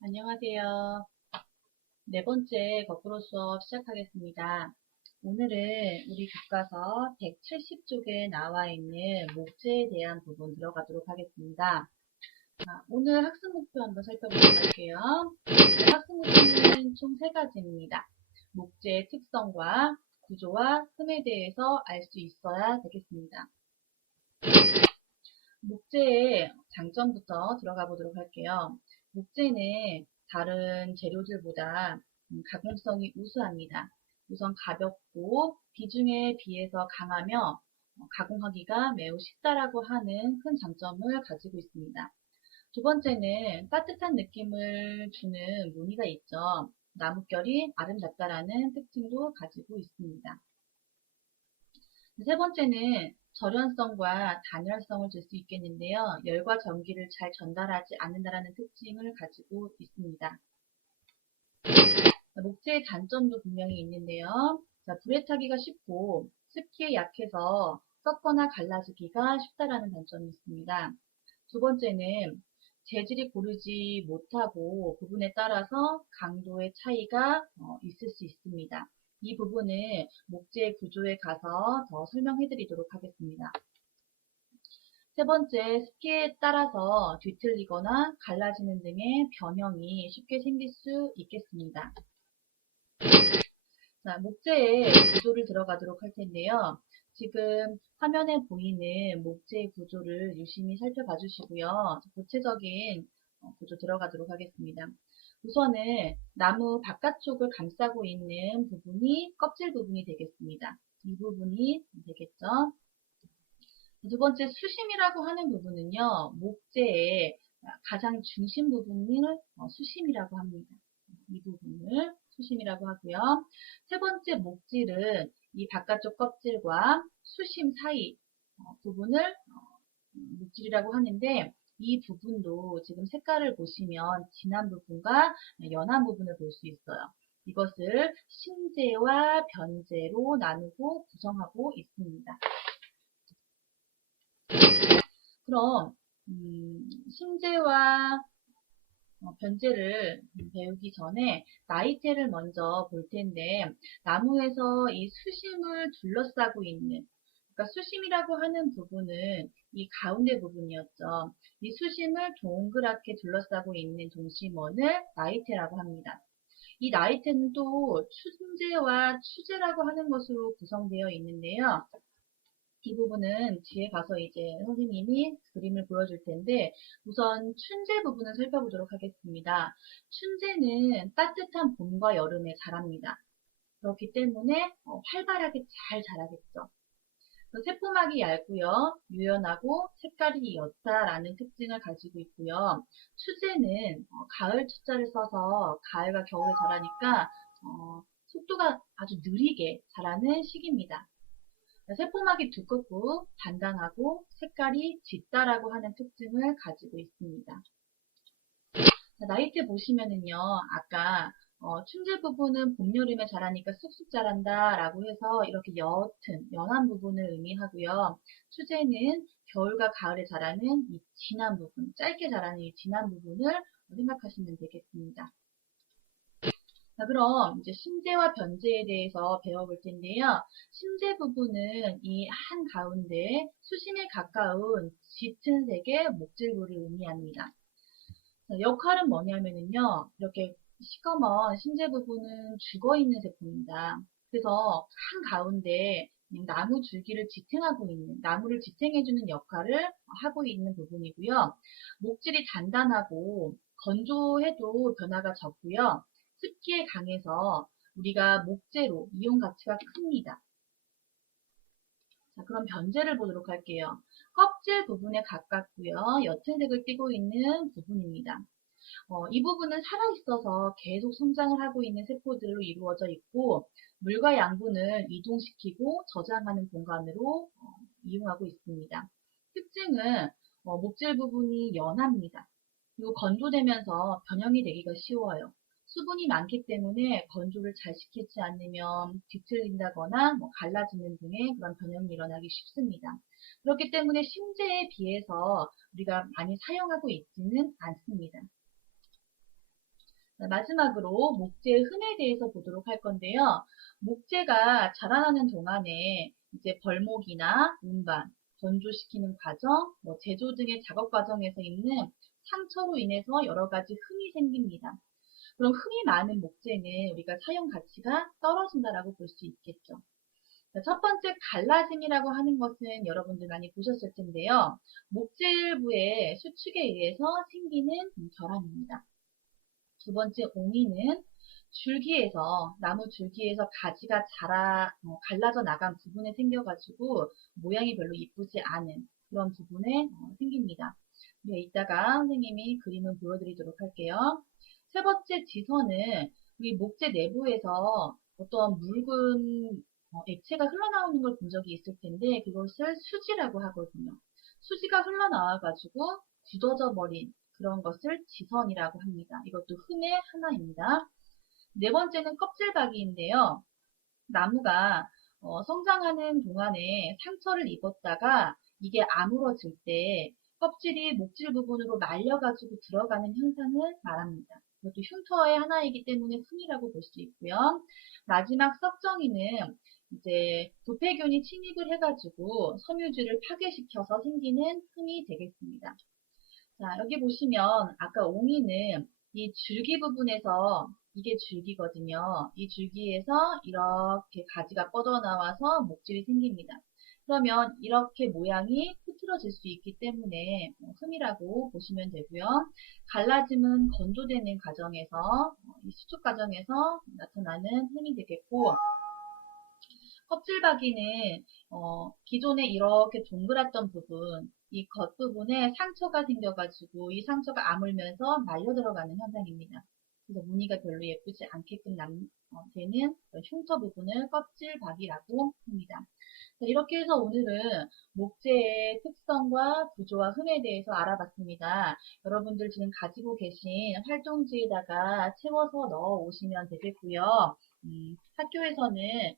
안녕하세요. 네 번째 거꾸로 수업 시작하겠습니다. 오늘은 우리 교과서 170쪽에 나와 있는 목재에 대한 부분 들어가도록 하겠습니다. 오늘 학습 목표 한번 살펴보도록 할게요. 학습 목표는 총 3가지입니다. 목재의 특성과 구조와 흠에 대해서 알 수 있어야 되겠습니다. 목재의 장점부터 들어가 보도록 할게요. 목재는 다른 재료들보다 가공성이 우수합니다. 우선 가볍고 비중에 비해서 강하며 가공하기가 매우 쉽다라고 하는 큰 장점을 가지고 있습니다. 두 번째는 따뜻한 느낌을 주는 무늬가 있죠. 나뭇결이 아름답다라는 특징도 가지고 있습니다. 세 번째는 절연성과 단열성을 줄 수 있겠는데요. 열과 전기를 잘 전달하지 않는다는 특징을 가지고 있습니다. 목재의 단점도 분명히 있는데요. 불에 타기가 쉽고 습기에 약해서 썩거나 갈라지기가 쉽다라는 단점이 있습니다. 두 번째는 재질이 고르지 못하고 부분에 따라서 강도의 차이가 있을 수 있습니다. 이 부분은 목재 구조에 가서 더 설명해 드리도록 하겠습니다. 세 번째, 습기에 따라서 뒤틀리거나 갈라지는 등의 변형이 쉽게 생길 수 있겠습니다. 자, 목재의 구조를 들어가도록 할 텐데요. 지금 화면에 보이는 목재의 구조를 유심히 살펴봐 주시고요. 구체적인 구조 들어가도록 하겠습니다. 우선은 나무 바깥쪽을 감싸고 있는 부분이 껍질 부분이 되겠습니다. 이 부분이 되겠죠. 두 번째 수심이라고 하는 부분은요. 목재의 가장 중심 부분을 수심이라고 합니다. 이 부분을 수심이라고 하고요. 세 번째 목질은 이 바깥쪽 껍질과 수심 사이 부분을 목질이라고 하는데 이 부분도 지금 색깔을 보시면 진한 부분과 연한 부분을 볼 수 있어요. 이것을 심재와 변재로 나누고 구성하고 있습니다. 그럼 심재와 변제를 배우기 전에 나이테를 먼저 볼 텐데 나무에서 이 수심을 둘러싸고 있는 그러니까 수심이라고 하는 부분은 이 가운데 부분이었죠. 이 수심을 동그랗게 둘러싸고 있는 동심원을 나이테라고 합니다. 이 나이테는 또 춘재와 추재라고 하는 것으로 구성되어 있는데요. 이 부분은 뒤에 가서 이제 선생님이 그림을 보여줄 텐데 우선 춘재 부분을 살펴보도록 하겠습니다. 춘재는 따뜻한 봄과 여름에 자랍니다. 그렇기 때문에 활발하게 잘 자라겠죠. 세포막이 얇고요. 유연하고 색깔이 옅다라는 특징을 가지고 있고요. 추재는 가을 추자를 써서 가을과 겨울에 자라니까 속도가 아주 느리게 자라는 시기입니다. 세포막이 두껍고 단단하고 색깔이 짙다라고 하는 특징을 가지고 있습니다. 자, 나이테 보시면은요, 아까 춘재 부분은 봄, 여름에 자라니까 쑥쑥 자란다 라고 해서 이렇게 옅은, 연한 부분을 의미하고요. 추재는 겨울과 가을에 자라는 이 진한 부분, 짧게 자라는 이 진한 부분을 생각하시면 되겠습니다. 자, 그럼 이제 심재와 변재에 대해서 배워볼 텐데요. 심재 부분은 이 한 가운데 수심에 가까운 짙은 색의 목질구를 의미합니다. 자, 역할은 뭐냐면요. 이렇게 시커먼 심재 부분은 죽어있는 세포입니다. 그래서 한 가운데 나무 줄기를 지탱하고 있는, 나무를 지탱해주는 역할을 하고 있는 부분이고요. 목질이 단단하고 건조해도 변화가 적고요. 습기에 강해서 우리가 목재로 이용 가치가 큽니다. 자, 그럼 변재를 보도록 할게요. 껍질 부분에 가깝고요. 옅은 색을 띠고 있는 부분입니다. 이 부분은 살아있어서 계속 성장을 하고 있는 세포들로 이루어져 있고 물과 양분을 이동시키고 저장하는 공간으로 이용하고 있습니다. 특징은 목질 부분이 연합니다. 그리고 건조되면서 변형이 되기가 쉬워요. 수분이 많기 때문에 건조를 잘 시키지 않으면 뒤틀린다거나 갈라지는 등의 그런 변형이 일어나기 쉽습니다. 그렇기 때문에 심재에 비해서 우리가 많이 사용하고 있지는 않습니다. 마지막으로 목재의 흠에 대해서 보도록 할 건데요. 목재가 자라나는 동안에 이제 벌목이나 운반, 건조시키는 과정, 제조 등의 작업 과정에서 있는 상처로 인해서 여러 가지 흠이 생깁니다. 그럼 흠이 많은 목재는 우리가 사용 가치가 떨어진다라고 볼 수 있겠죠. 첫 번째 갈라짐이라고 하는 것은 여러분들 많이 보셨을 텐데요. 목재 일부의 수축에 의해서 생기는 결함입니다. 두 번째 옹이는 줄기에서 나무 줄기에서 가지가 갈라져 나간 부분에 생겨가지고 모양이 별로 이쁘지 않은 그런 부분에 생깁니다. 네, 이따가 선생님이 그림을 보여드리도록 할게요. 세 번째 지선은 이 목재 내부에서 어떤 묽은 액체가 흘러나오는 걸 본 적이 있을 텐데 그것을 수지라고 하거든요. 수지가 흘러나와가지고 굳어져 버린 그런 것을 지선이라고 합니다. 이것도 흠의 하나입니다. 네 번째는 껍질박이인데요. 나무가 성장하는 동안에 상처를 입었다가 이게 아물어질 때 껍질이 목질 부분으로 말려가지고 들어가는 현상을 말합니다. 이것도 흉터의 하나이기 때문에 흠이라고 볼 수 있고요. 마지막 썩정이는 이제 부패균이 침입을 해가지고 섬유질을 파괴시켜서 생기는 흠이 되겠습니다. 자, 여기 보시면 아까 옹이는 이 줄기 부분에서 이게 줄기거든요. 이 줄기에서 이렇게 가지가 뻗어나와서 목질이 생깁니다. 그러면 이렇게 모양이 흐트러질 수 있기 때문에 흠이라고 보시면 되고요. 갈라짐은 건조되는 과정에서 이 수축 과정에서 나타나는 흠이 되겠고 껍질박이는 기존에 이렇게 동그랗던 부분, 이 겉부분에 상처가 생겨가지고 이 상처가 아물면서 말려 들어가는 현상입니다. 그래서 무늬가 별로 예쁘지 않게끔 되는 흉터 부분을 껍질박이라고 합니다. 자, 이렇게 해서 오늘은 목재의 특성과 구조와 흠에 대해서 알아봤습니다. 여러분들 지금 가지고 계신 활동지에다가 채워서 넣어 오시면 되겠고요. 학교에서는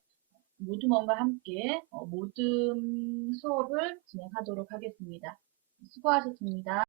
모둠원과 함께 모둠 수업을 진행하도록 하겠습니다. 수고하셨습니다.